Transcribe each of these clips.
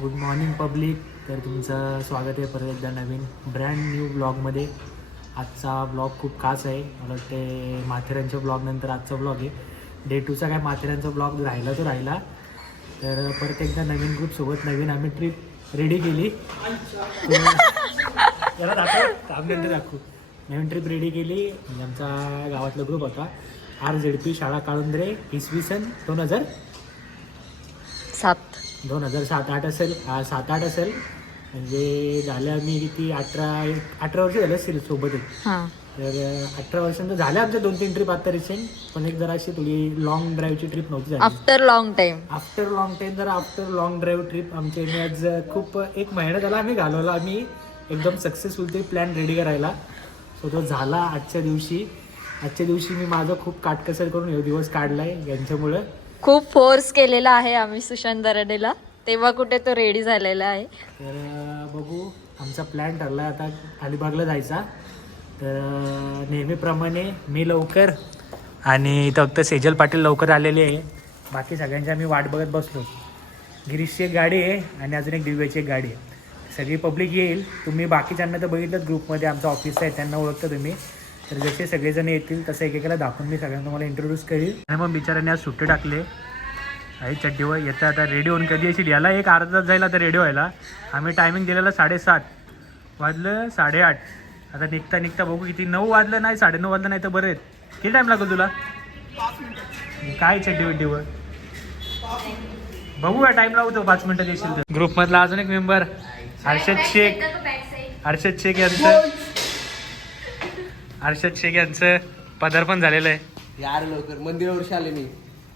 Good morning public. तर तुमचं स्वागत आहे परत एकदा नवीन ब्रँड न्यू ब्लॉगमध्ये. आजचा ब्लॉग खूप खास आहे. मला वाटते माथेरानच्या ब्लॉगनंतर आजचा ब्लॉग आहे. डे 2चा काय माथेरानचा ब्लॉग राहिला तो राहिला. तर परत एकदा नवीन ग्रुपसोबत नवीन आम्ही ट्रिप रेडी केली. याला दाखवू. नवीन ट्रिप रेडी केली. म्हणजे आमचा गावातला ग्रुप होता RZP शाळा काळुंद्रे, इसवी सन 2007-8 असेल. 7-8 असेल. म्हणजे झाल्या आम्ही किती 18 वर्ष झाले असतील सोबतच. तर 18 वर्षांचं झाल्या आमच्या 2-3 ट्रिप आता रिसेंट. पण एक जरा अशी थोडी लॉंग ड्राईव्हची ट्रिप नव्हती झाली. आफ्टर लॉंग टाइम जरा आफ्टर लॉंग ड्राईव्ह ट्रिप आमची आज खूप एक महिना झाला आम्ही घालवला. आम्ही एकदम सक्सेसफुल ते प्लॅन रेडी करायला. सो तो झाला आजच्या दिवशी मी माझं खूप काटकसर करून हे दिवस काढलाय यांच्यामुळं. खूप फोर्स केलेला आहे आम्ही सुशांत दरडेला, तेव्हा कुठे तो रेडी झालेला आहे. तर बघू, आमचा प्लॅन ठरला आता अलिबागला जायचा. तर नेहमीप्रमाणे मी लवकर आणि फक्त सेजल पाटील लवकर आलेले आहे. बाकी सगळ्यांची आम्ही वाट बघत बसलो. गिरीशची एक गाडी आहे आणि अजून एक दिव्याची एक गाडी आहे. सगळी पब्लिक येईल. तुम्ही बाकीच्यांना तर बघितलं ग्रुपमध्ये, आमचा ऑफिस आहे त्यांना ओळखता तुम्ही. तर जसे सगळेजण येतील तसं एकेकाला दाखवून मी सगळ्यांना तुम्हाला इंट्रोड्यूस करील. आणि मग बिचारांनी आज सुट्टे टाकले आई चड्डीवर येतं. आता रेडी होऊन कधी येशील, याला एक अर्धा तास जाईल आता रेडी व्हायला. आम्ही टायमिंग दिलेला 7:30 वाजलं 8:30. आता निघता बघू किती 9 वाजलं नाही 9:30 वाजलं नाही तर बरं आहेत. किती टाईम लागेल तुला? काय चड्डीवर बघू का टाईम लावतो 5 मिनिटात येशील तर. ग्रुपमधला अजून एक मेंबर अर्षद शेख यांचं पदार्पण झालेलं आहे. यार लवकर मंदिरावर्षी आले मी.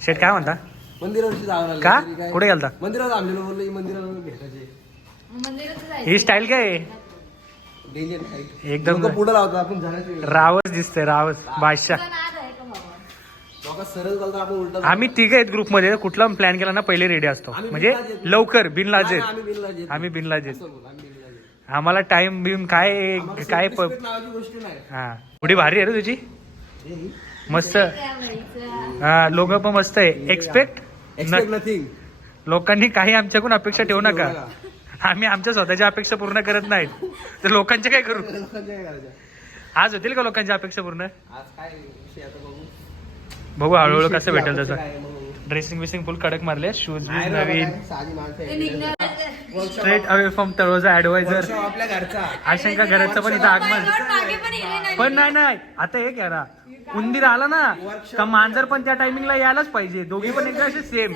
शेठ काय म्हणता? मंदिरावर्षी जावं लागलं. का कुठे गेलता? मंदिरावर आमलेलो बोललो मंदिरावर भेटायचे. ही स्टाईल काय आहे? डेंजर एकदम पुढे लावतो आपण जाण्याचं. रावस दिसतंय, रावस बादशाह. लोक सरळ चालतो आपण उलटा. आम्ही तिघ आहेत ग्रुपमध्ये. कुठला प्लॅन केला ना पहिले रेडी असतो. म्हणजे लवकर बिनलाजेत. आम्ही बिनलाजेत. आम्हाला टाइम बिम काय गोष्ट नाही. हा थोडी भारी आहे रे तुझी. मस्त. हा लोक पण मस्त आहे. Expect nothing. लोकांनी काही आमच्याकडून अपेक्षा ठेवू नका. आम्ही आमच्या स्वतःच्या अपेक्षा पूर्ण करत नाहीत तर लोकांच्या काय करू. आज होतील का लोकांच्या अपेक्षा पूर्ण? आज काय विषय आता बघू हळूहळू कसं भेटेल तसं. ड्रेसिंग बिसिंग फुल कडक मारले. Shoes Naveen. Straight away from Taloja adviser. आपल्या घरचा आशंका घराचं पण इथं आगमन. पण नाही आता एक यारा उंदीर आला ना का मांजर पण त्या टायमिंगला यायलाच पाहिजे. दोघी पण एकदा असे सेम.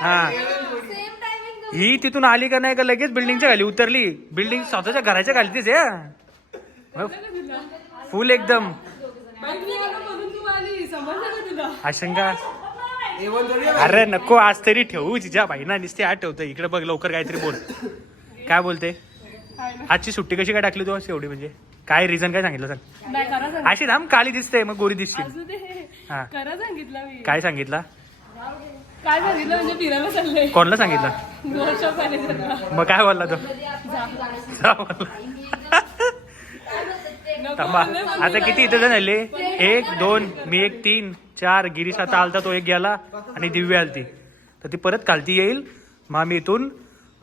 हा ही तिथून आली का नाही का लगेच बिल्डिंगच्या खाली उतरली. बिल्डिंग स्वतःच्या घराच्या खालीच आहे. फुल एकदम आशंका. अरे नको आज तरी ठेवू तिच्या बाईना नुसते आज ठेवतं. इकडे बघ लवकर काहीतरी बोल. काय बोलते? आजची सुट्टी कशी काय टाकली तू एवढी? म्हणजे काय रिझन काय सांगितलं सांग. अशी थांब काळी दिसते मग गोरी दिसतील. हा काय सांगितलं? म्हणजे फिरायला चाललंय. कोणला सांगितलं? मग काय बोलला तो? थांबा आता किती इथे झाले? 1 2 मी 1 3 4. गिरीश आता आलता तो एक गेला आणि दिव्या आलती तर ती परत खालती येईल. मग आम्ही इथून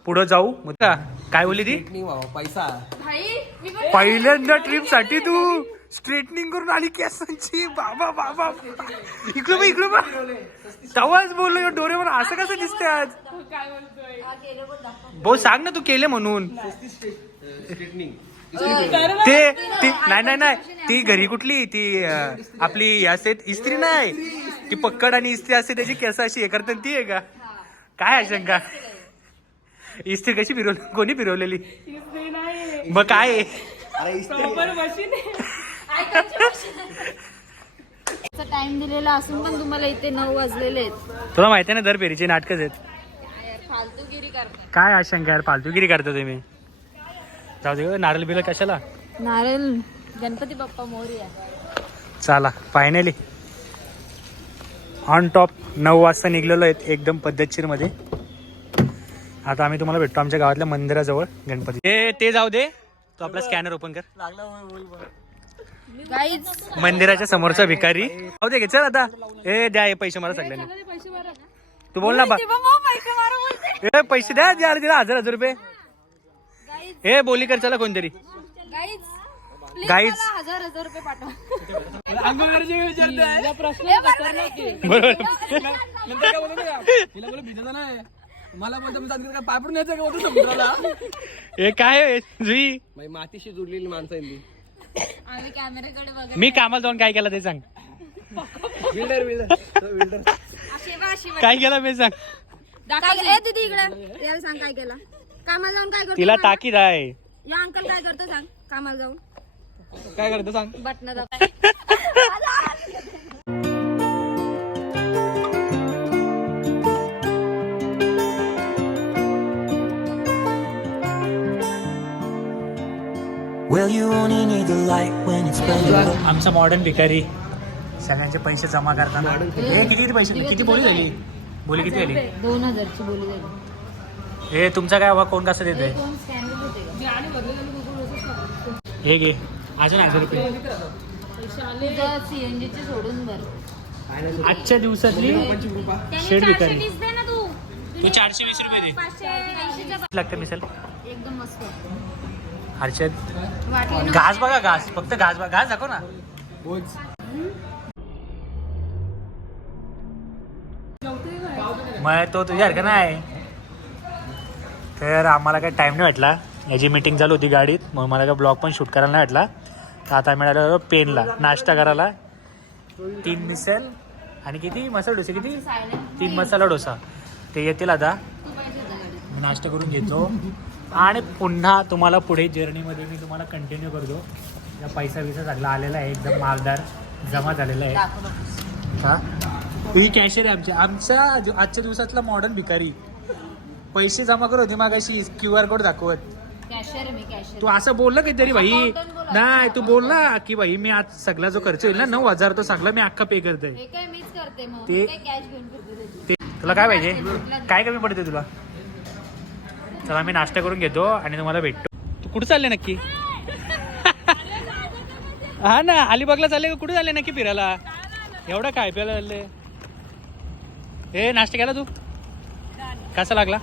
पुढं जाऊ. मग काय बोलली ती? पैसा पहिल्यांदा ट्रिप साठी तू स्ट्रेटनिंग करून आली केसांची. बाबा इकडं बघ. तवाच बोललो डोरे म्हणून असं कसं दिसतंय आज? भाऊ सांग ना तू केले म्हणून. ते नाही ती घरी कुठली ती आपली असे इस्त्री नाही ती पक्कड आणि इस्त्री असते त्याची केस अशी हे करतात ती आहे का? काय आशंका? इस्त्री कशी फिरवली? कोणी फिरवलेली? मग काय टाइम दिलेला असून पण तुम्हाला इथे 9 वाजलेले आहेत. तुला माहिती आहे ना दर फेरीचे नाटकच आहेत. फालतूगिरी करतात. काय आशंका यार फालतूगिरी करता तुम्ही. जाऊ दे नारळ बिल कशाला. नारळ गणपती बाप्पा मोरया. चला फायनली ऑन टॉप 9 वाजता निघलेलो आहेत एकदम पद्धतशीर मध्ये. आता आम्ही तुम्हाला भेटतो आमच्या गावातल्या मंदिराजवळ गणपती. ते जाऊ दे. तो आपला स्कॅनर ओपन कर. मंदिराच्या समोरचा भिकारी. जाऊ दे चल आता. द्या हे पैसे मला सगळ्यांनी. तू बोल ना बा. ए पैसे द्या यार दिला 1000 रुपये. हे बोली कर चला कोणतरी. गाईज 1000 रुपये पाठवा. या प्रश्न खतरनाक आहे. बरोबर. नंतर काय बोलतो का? हिला बोलू भिजायचं नाही. मला बोलतो मी सांगितलं काय पापड न्यायचं का बोलतो समुद्राला. हे काय आहे, जुई बाई मातीशी जुडलेली माणसं आहे ती. आम्ही कॅमेऱ्याकडे बघा. मी कामाला जाऊन काय केलं ते सांग. बिल्डर काय केलं मी सांग. ए दीदी इकडे याला सांग काय केला. कामाला जाऊन काय करतो. तिला ताकीद आहे. या अंकल काय करतो सांग. कामाला जाऊन काय करतो सांग. बटन दाब. Well, you only need the light when it's burning low. आमचा मॉडर्न भिकारी सगळ्यांचे पैसे जमा करताना. हे किती पैसे किती बोली झाली. बोली किती झाली. 2000ची बोली झाली. हे तुमचा काय हवा कोण कसं देतोय. कोण स्कॅनर होते का. मी आणि भरलेलं गुगल असंच टाकतो. हे घे अजून 1000 रुपये. तुझं सीएनजीचे सोडून भर. आजच्या दिवसातली शेड भिकारी. तू 420 रुपये दे. 580 लागतं मिसल एकदम मस्त. हर्षद वाटली ना. घास बघा घास फक्त घास बघा घास दाखव ना. मग तो तुझ्यासारखा नाही. तर आम्हाला काही टाईम नाही भेटला. याची मीटिंग चालू होती गाडीत मग मला काय ब्लॉग पण शूट करायला नाही भेटला. तर आता मिळालं पेनला नाश्ता करायला. 3 मिसल आणि किती मसाला डोसा किती 3 मसाला डोसा ते येतील आता. मी नाश्ता करून घेतो आणि पुन्हा तुम्हाला पुढे जर्नीमध्ये मी तुम्हाला कंटिन्यू करतो. या पैसा सगळा आलेला आहे एकदम मालदार जमा झालेला आहे. हा ही कॅशियर आहे आमच्या आजच्या दिवसातला मॉडर्न भिकारी. पैसे जमा करत होते मागाशी QR कोड दाखवत. कॅशियर आहे मी कॅशियर. तू असं बोललं काहीतरी भाई. नाही तू बोलला की भाई मी आज सगळा जो खर्च होईल ना 9000 तो सगळा मी अख्खा पे करतोय. हे काय मीच करते मग. ते- काय कॅश घेऊन फिरते त्याची. ते तुला काय पाहिजे काय कमी पडते तुला. चला मी नाश्ता करून घेतो आणि तुम्हाला भेटतो. तू कुठे चालले नक्की. हा ना अलिबागला चालले का कुठे चालले नक्की फिरायला. एवढं काय प्यायला चालले. हे नाश्ता केला तू कसा लागला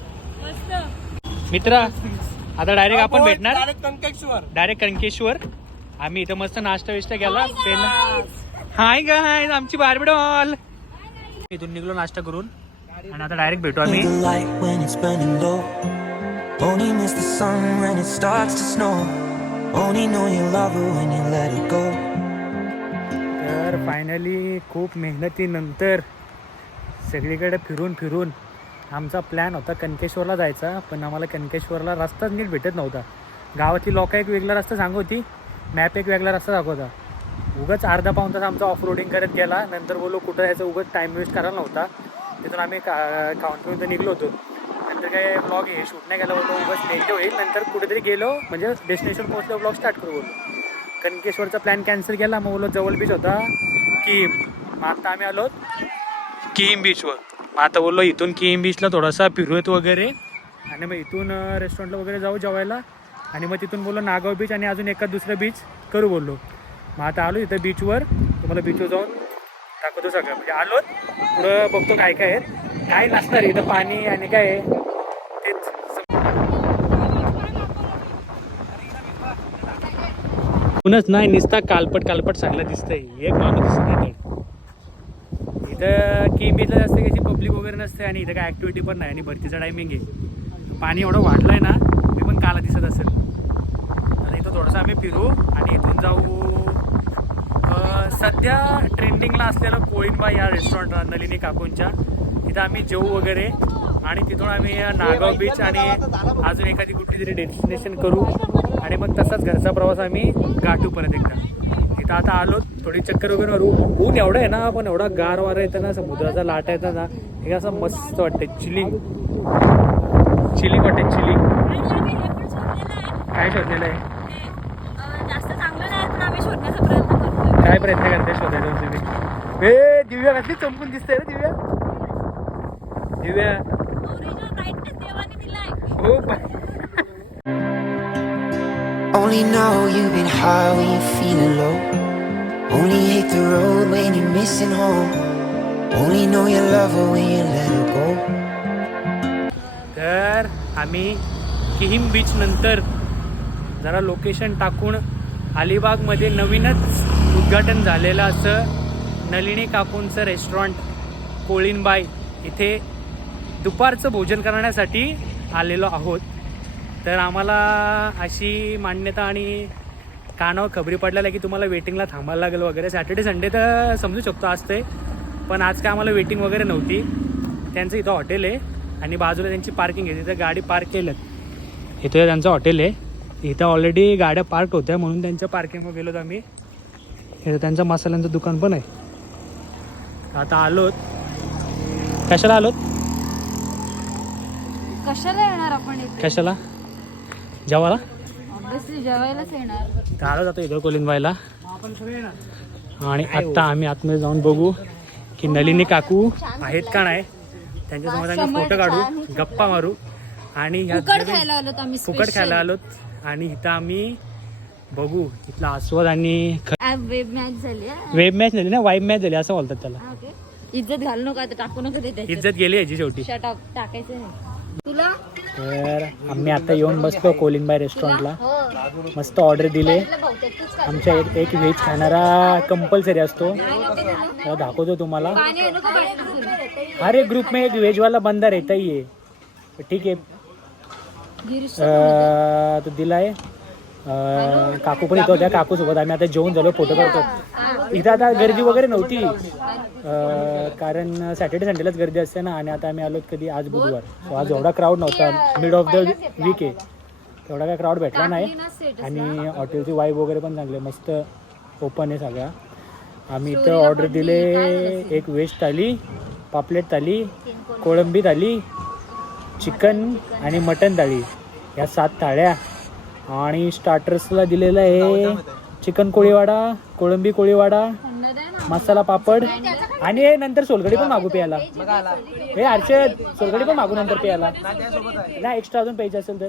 मित्र. आता डायरेक्ट आपण भेटणार डायरेक्ट कणकेश्वर. आम्ही इथं मस्त नाश्ता विष्टा केला पेन. हाय गाय आमची बार्बी डॉल. इथून निघलो नाश्ता करून आणि आता डायरेक्ट भेटू आम्ही. Need the light when it's burning low. Only miss the sun when it starts to snow. Only know you love her when you let it go. तर फायनली खूप मेहनतीनंतर सगळीकडे फिरून फिरून आमचा प्लॅन होता कणकेश्वरला जायचा. पण आम्हाला कणकेश्वरला रस्ताच नीट भेटत नव्हता. गावातली लोक एक वेगळा रस्ता सांगत होती. मॅप एक वेगळा रस्ता दाखवता. उगाच अर्धा पाऊण तास आमचा ऑफ रोडिंग करत गेला. नंतर बोललो कुठं यायचं उगाच टाईम वेस्ट करायला नव्हता. तिथून आम्ही काउंटरमध्ये निघलो होतो. नंतर काय ब्लॉग हे शूट नाही केला बोललो उगाच नेगेटिव्ह होईल. नंतर कुठेतरी गेलो म्हणजे डेस्टिनेशन पोहोचलो ब्लॉग स्टार्ट करू बोललो. कणकेश्वरचा प्लॅन कॅन्सल केला. मग बोललो जवळ बीच होता किम. मग आता आम्ही आलो किम बीचवर. मग आता बोललो इथून किम बीचला थोडासा फिरूयात वगैरे आणि मग इथून रेस्टॉरंटला वगैरे जाऊ जेवायला. आणि मग तिथून बोललो नागाव बीच आणि अजून एखाद दुसरं बीच करू बोललो. मग आता आलो इथं बीचवर. तुम्हाला बीचवर जाऊन दाखवतो सगळं. म्हणजे आलो पुढं बघतो काय काय आहेत. काय नसणार इथं पाणी आणि काय आहे तेच. कोणच नाही निसता कालपट कालपट चांगला दिसतंय. एक माणूस दिसत नाही. इथं की बीचला जास्त कशी पब्लिक वगैरे नसते आणि इथं काय ॲक्टिव्हिटी पण नाही आणि भरतीचा टायमिंग आहे. पाणी एवढं वाढलं आहे ना मी पण काला दिसत असेल. आता इथं थोडंसं आम्ही फिरू आणि इथून जाऊ सध्या ट्रेंडिंगला असलेलं कोळिंबा या रेस्टॉरंटला नलिनी काकूंच्या. तिथं आम्ही जेवू वगैरे आणि तिथून आम्ही नागाव बीच आणि अजून एखादी कुठली तरी डेस्टिनेशन करू आणि मग तसाच घरचा प्रवास आम्ही गाठू परत एकदा. इथं आता आलो थोडी चक्कर वगैरे मारू. ऊन एवढं आहे ना पण एवढा गार वारा येतं ना समुद्राचा लाटा येतं ना हे असं मस्त वाटतं. चिलिंग वाटते चिलिंग. काय शोधलेलं आहे. जास्त चांगलं नाही पण आम्ही शोधण्याचा प्रयत्न करतोय. काय प्रयत्न करते शोधायचा तुम्ही. ए दिव्या कसली चमकून दिसते रे दिव्या. दिव्या ओरिजिनल ब्राईटनेस देवाने दिलाय. हो. Only know you've been high when you're feeling low. Only hate the road when you're missing home. Only know you love her when you let her go. तर आम्ही किहिम बीच नंतर जरा लोकेशन टाकून अलिबागमध्ये नवीनच उद्घाटन झालेलं असं नलिनी काकूंचं रेस्टॉरंट कोळीनबाई इथे दुपारचं भोजन करण्यासाठी आलेलो आहोत. तर आम्हाला अशी मान्यता आणि कानावर खबरी पडलेलं की तुम्हाला वेटिंगला थांबायला लागेल वगैरे. सॅटर्डे संडे तर समजू शकतो असते, पण आज काय आम्हाला वेटिंग वगैरे नव्हती. त्यांचं इथं हॉटेल आहे आणि बाजूला त्यांची पार्किंग आहे, तिथं गाडी पार्क केलं. इथं त्यांचं हॉटेल आहे, इथं ऑलरेडी गाड्या पार्क होत्या म्हणून त्यांच्या पार्किंगवर गेलोत आम्ही. इथं त्यांचं मसाल्यांचं दुकान पण आहे. आता आलोत. कशाला आलोत? कशाला येणार आपण इथे? कशाला? जेवायला? ऑब्विसली जेवायलाच येणार. तर आलोच आता इथं कोलिनबाईला. आणि आत्ता आम्ही आतमध्ये जाऊन बघू की नलिनी काकू आहेत का नाही. त्यांच्यासमोर आम्ही फोटो काढू, गप्पा मारू आणि फुकट खायला आलोत आम्ही. फुकट खायला आलोत. आणि इथं आम्ही बघू इथला आस्वाद आणि वेब मॅच झाली. वेब मॅच झाली ना, वाईब मॅच झाली असं बोलतात त्याला. इज्जत घालू नका, टाकू नका ते. इज्जत गेली याची शेवटी. टाकायचं नाही तुला. तर आम्ही आता येऊन बसलो कोलिनबाई रेस्टॉरंटला. मस्त ऑर्डर दिले. आमच्या एक व्हेज खाणारा कंपल्सरी असतो, दाखवतो तुम्हाला. हर एक ग्रुप में एक वेज वाला बंदा रहता ही है. ठीक आहे. तो दिलाय. काकू पण इथं होत्या. काकू सोबत आम्ही आता जेवून झालो, फोटो काढतो. इथं आता गर्दी वगैरे नव्हती कारण सॅटर्डे संडेलाच गर्दी असते ना. आणि आता आम्ही आलो कधी आज बुधवार, सो आज एवढा क्राऊड नव्हता. मिड ऑफ द वीक आहे, तेवढा काय क्राऊड भेटला नाही. आणि हॉटेलची वाईब वगैरे पण चांगली, मस्त ओपन आहे सगळ्या. आम्ही इथं ऑर्डर दिले एक व्हेज थाली, पापलेट थाली, कोळंबी थाली, चिकन आणि मटन थाळी, ह्या 7 थाळ्या. आणि स्टार्टर्सला दिलेलं आहे चिकन कोळीवाडा, कोळंबी कोळीवाडा, मसाला पापड आणि नंतर सोलकढी पण मागू प्यायला. हे हर्षद सोलकढी पण मागू नंतर प्यायला ना. एक्स्ट्रा अजून पाहिजे असेल तर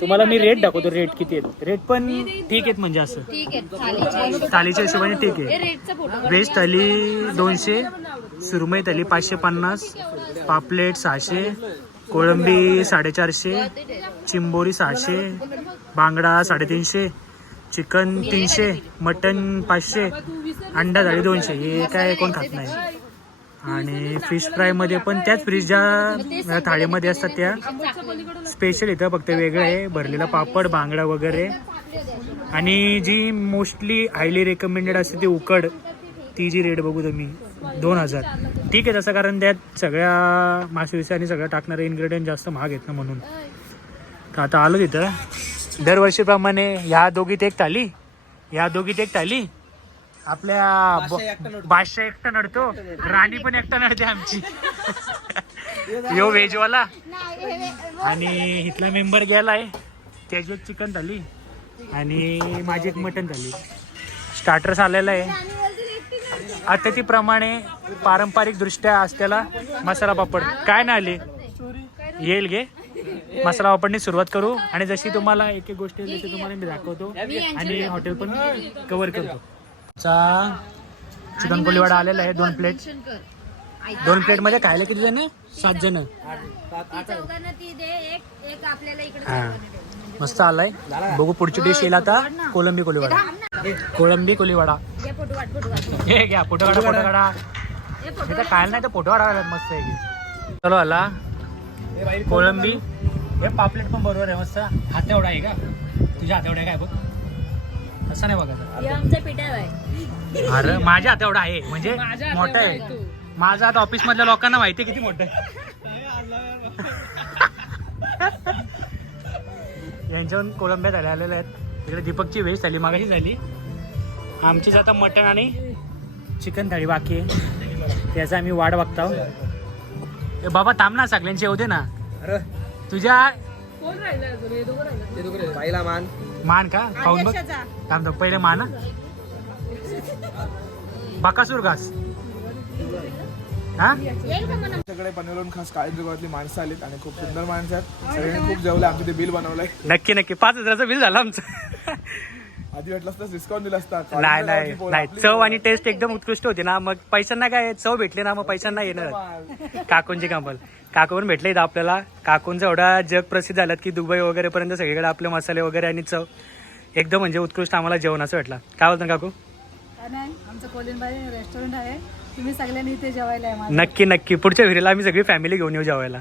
तुम्हाला मी रेट दाखवतो. रेट किती आहेत, रेट पण ठीक आहेत म्हणजे असं थालीच्या हिशोबाने ठीक आहे. व्हेज थाली 200, सुरमई थाली 550, पापलेट 600, कोळंबी 450, चिंबोरी 600, बांगडा 350, चिकन 300, मटन 500, अंडा थाळी 200. हे काय कोण खात नाही. आणि फिश फ्रायमध्ये पण त्याच फिश ज्या थाळीमध्ये असतात त्या स्पेशल इथं फक्त वेगळं आहे. भरलेला पापड, बांगडा वगैरे. आणि जी मोस्टली हायली रेकमेंडेड असते ती उकड, ती जी रेट बघू तुम्ही 2000. ठीक आहे तसं, कारण त्यात सगळ्या मासे आणि सगळं टाकणारे इन्ग्रेडियंट जास्त महाग आहेत ना म्हणून. तर आता आलो तिथं दरवर्षीप्रमाणे ह्या दोघीत एक थाली, ह्या दोघीत एक थाली. आपल्या बादशाह एकटा नडतो, राणी पण एकटा नडते आमची. यो व्हेजवाला. आणि इथला मेंबर गेलाय, त्याची एक चिकन थाली आणि माझी एक मटन थाली. स्टार्टर्स आलेला आहे. अतिथीप्रमाणे पारंपरिक दृष्ट्या असलेला मसाला पापड. काय ना आले येईल घे. मसाला पापडने सुरुवात करू आणि जशी तुम्हाला एक एक गोष्टी जशी तुम्हाला मी दाखवतो आणि हॉटेल पण कव्हर करतो. चिकन कोळीवाडा आलेला आहे 2 प्लेट. 2 प्लेट मध्ये खायला किती जण? 7 जण. हा मस्त आलाय. बघू पुढची डिश येईल आता. कोळंबी कोळीवाडा. कोळंबी कोळीवाडा हे घ्या. फोटो काढा, फोटो काढा. इथं खायला नाही तर फोटो काढायला मस्त आहे. चलो आला कोळंबी. हे पापलेट पण बरोबर आहे मस्त. हात एवढा आहे का तुझ्या? हात एवढा काय बघ, तसं नाही बघा. अरे माझ्या हात एवढा आहे म्हणजे मोठा आहे. माझा आता ऑफिस मधल्या लोकांना माहिती किती मोठं आहे. यांच्याहून कोळंब्या झाल्या आलेल्या आहेत. इकडे दीपकची व्हेज थाली मागाशी झाली. आमचीच आता मटण आणि चिकन थाळी बाकी आहे, त्याचा आम्ही वाट बघतो. बाबा थांब ना, सगळ्यांची येऊ दे ना. तुझ्या पहिला मान मान का खाऊन बघ. थांब पहिले मान. बकासूर घास. हा आमच्याकडे पनवेलहून खास काळी गावातली माणसं आलीत आणि खूप सुंदर माणसं आहेत. सगळ्यांनी खूप जेवलं. आमचं ते बिल बनवलंय. नक्की नक्की 5000चं बिल झालं आमचं. आधी वाटलं असतं डिस्काउंट दिला असता. नाही नाही नाही, चव आणि टेस्ट एकदम उत्कृष्ट होती ना, मग पैशांना काय, चव भेटली ना मग पैशांना येणार. काकूंची कमाल. काकू पण भेटले इथं आपल्याला. काकूंचा एवढा जग प्रसिद्ध झालात की दुबई वगैरे पर्यंत सगळीकडे आपले मसाले वगैरे आणि चव एकदम म्हणजे उत्कृष्ट आम्हाला जेवण असं भेटला. काय बोलतो काकू? नाही, आमचं कोलिनबाई रेस्टॉरंट आहे, तुम्ही सगळ्यांनी इथे जेवायला आहे. नक्की नक्की, पुढच्या विहिरीला आम्ही सगळी फॅमिली घेऊन येऊ जेवायला.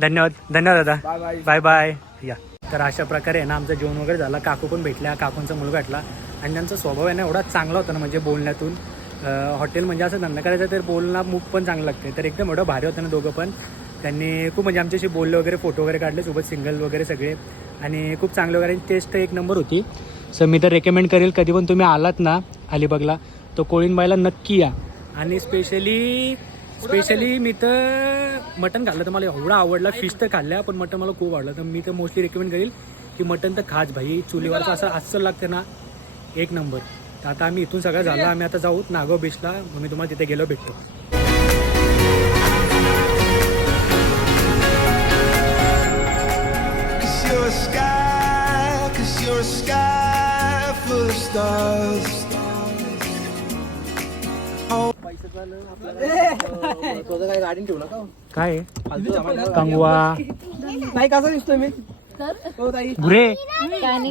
धन्यवाद धन्यवाद दादा. Bye bye. या तर अशा प्रकारे आहे ना आमचं जेवण वगैरे झालं. काकू पण भेटल्या, काकूंचा मुलगा भेटला आणि त्यांचा स्वभाव आहे ना एवढा चांगला होता ना, म्हणजे बोलण्यातून. हॉटेल म्हणजे असं धंदा करायचं तर बोलणं मूक पण चांगलं लागते. तर एकदम एवढं भारी होतं ना दोघं पण. त्यांनी खूप म्हणजे आमच्याशी बोलले वगैरे, फोटो वगैरे काढले सोबत, सिंगल वगैरे सगळे, आणि खूप चांगले वगैरे. टेस्ट एक नंबर होती. सो मी तर रेकमेंड करेल, कधी पण तुम्ही आलात ना अलिबागला तो कोळीनबाईला नक्की या. आणि स्पेशली मी तर मटण खाल्लं तर मला एवढा आवडला. फिश तर खाल्ल्या पण मटण मला खूप आवडलं. तर मी तर मोस्टली रेकमेंड करेल की मटण तर खाच भाई. चुलीवरचं असं अस्सल लागतं ना, एक नंबर. तर आता आम्ही इथून सगळं झालं, आम्ही आता जाऊ नागाव बीचला. मग मी तुम्हाला तिथे गेलो भेटतो. You're a sky full of stars. काय कंगवा नाही कसं दिसतोय मी गुरे,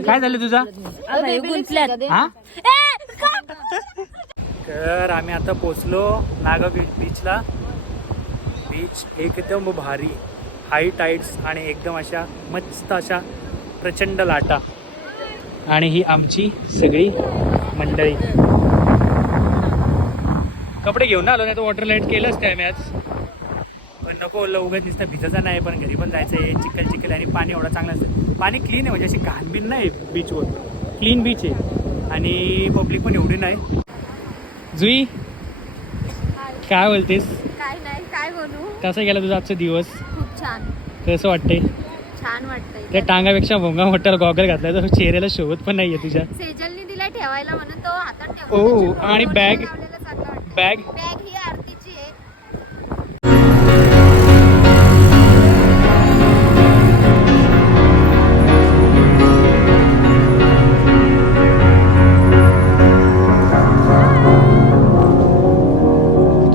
काय झालं तुझा? हा? तर आम्ही आता पोचलो नागाव बीचला. बीच एकदम भारी, हाय टाईड्स आणि एकदम अशा मस्त अशा प्रचंड लाटा. आणि ही आमची सगळी मंडळी. कपडे घेऊन आलो नाही तर वॉटर लाईट केलंच काय आम्ही आज, पण नको उगाच नुसतं भिजायचं नाही, पण घरी पण जायचं आहे. चिखल आणि पाणी एवढं चांगलं असतं. पाणी क्लीन आहे, म्हणजे अशी घाण बिन नाही बीचवर, क्लीन बीच आहे आणि पब्लिक पण एवढी नाही. जुई काय बोलतेस? काय नाही, काय बोलू. कसं गेला तुझा आजचा दिवस? खूप छान कसं वाटतंय? छान वाटतंय. त्या टांगापेक्षा भोंगा मोठ्याला गॉगल घातलाय तर चेहऱ्याला शोभत पण नाहीये तुझ्या. सेजलनी दिला ठेवायला म्हणून तो हातात ठेवला. ओ, आणि बॅग बॅग ही आरतीची आहे.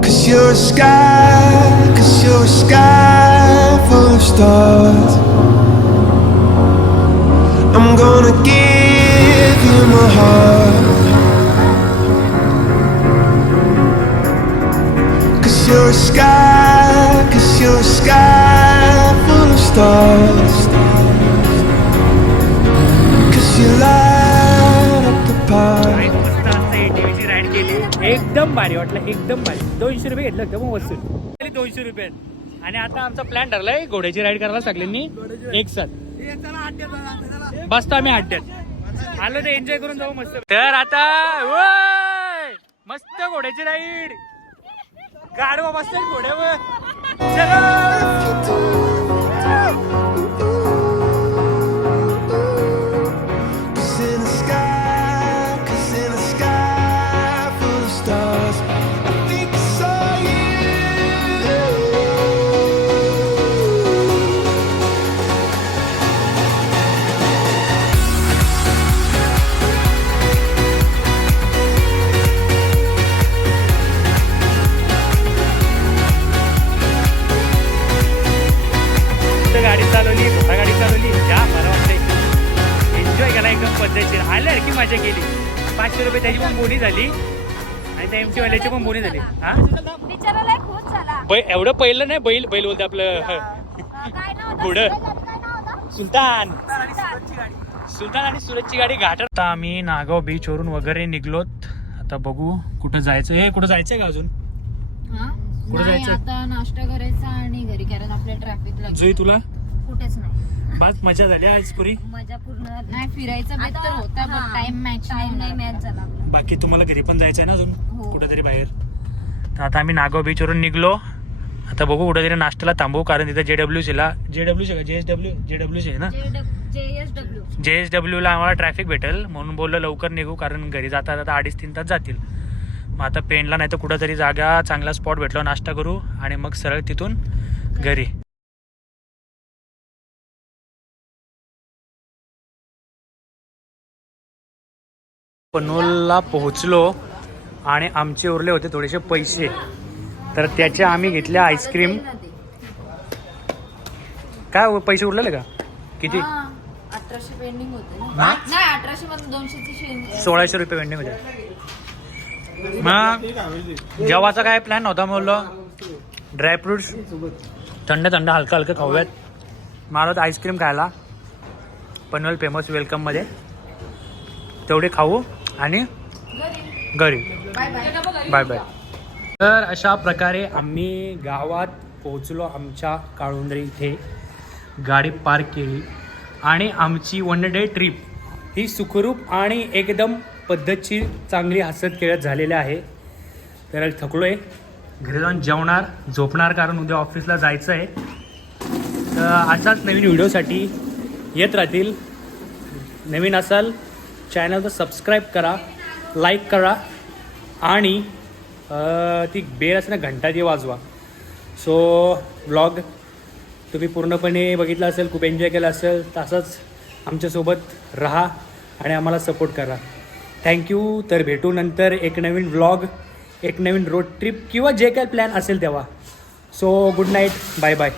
Cause you're a sky full of stars. I'm gonna give you my heart. Cause you're a sky full of stars. Cause you light up the path. ATVची राईड केली, एकदम भारी वाटलं, एकदम भारी. 200 रुपये घेतलं एकदम वसूल, 200 रुपये. आणि आता आमचा प्लॅन ठरलाय घोड्याची राईड करायला सगळ्यांनी एक साथ. बसतो आम्ही अड्ड्यात, आलो तर एन्जॉय करून जाऊ मस्त. तर आता मस्त घोड्याची राईड, गाडवा बसतात घोड्यावर. चला गाडी चालवली, गाडी चालवली, या मला वाटतंय एन्जॉय केला एकदम पद्धतशीर. आल्या की मजा केली. 500 रुपये त्याची पण बोनी झाली आणि त्या एमटी वाल्याची पण बोनी झाली. हा बिचाराला खुश झाला. एवढं पहिलं नाही, बैल बोलते आपलं पुढं. सुलतान आणि सुरतची गाडी घाटात. आता आम्ही नागाव बीच वरून वगैरे निघलोत. आता बघू कुठं जायचं. हे कुठं जायचंय का अजून? कुठं जायचं? आता नाश्ता करायचा आणि घरी, कारण आपल्या ट्रॅफिक लागेल. जुई तुला कुठेच नाही. बस मजा झाली आज पुरी. मजा पूर्ण नाही. फिरायचा बेत तर होता, पण टाइम मॅच झाला. बाकी तुम्हाला घरी पण जायचं आहे ना अजून कुठेतरी बाहेर. तर आता आम्ही नागाव बीचवरून निघलो. आता बघू कुठेतरी नाश्त्याला थांबू, कारण तिथे JWC ला JWC आहे ना, JSW ला आम्हाला ट्रॅफिक भेटेल म्हणून बोललो लवकर निघू, कारण घरी जाता जाता 2.5-3 तास जातील. मग आता पेनला नाही तर कुठंतरी जागा चांगला स्पॉट भेटलो, नाश्ता करू आणि मग सरळ तिथून घरी. पनोलला पोहोचलो आणि आमचे उरले होते थोडेसे पैसे, तर त्याचे आम्ही घेतले आईस्क्रीम. काय पैसे उरलेले का किती? 1800 पेंडिंग होते ना. हा? नाही 1800 मधून 200 1600 रुपये पेंडिंग होते. मग जेवायचा काय प्लॅन नव्हता, म्हणलं ड्रायफ्रुट्स थंड थंड हलका हलकं खाऊयात. मला तर आईस्क्रीम खायला पनवेल फेमस वेलकममध्ये तेवढे खाऊ आणि घरी बाय बाय. तर अशा प्रकारे आम्ही गावात पोहोचलो. आमच्या काळुंद्रे इथे गाडी पार्क केली आणि आमची 1 डे ट्रिप ही सुखरूप आणि एकदम पद्धतशीर चांगली हसत खेळत झालेली आहे. तर थकलो आहे, घरी जाऊन जेवणार झोपणार, कारण उद्या ऑफिसला जायचं आहे. तर अशाच नवीन व्हिडिओसाठी येत राहतील. नवीन असाल चॅनल तर सबस्क्राईब करा, लाईक करा आणि ती बेल असं ना घंटा ती वाजवा. सो व्लॉग तुम्ही पूर्णपणे बघितला असेल, खूप एन्जॉय केला असेल, तसंच आमच्यासोबत राहा आणि आम्हाला सपोर्ट करा. थँक्यू. तर भेटू नंतर एक नवीन व्लॉग, एक नवीन रोड ट्रिप किंवा जे काही प्लॅन असेल तेव्हा. So good night, bye bye.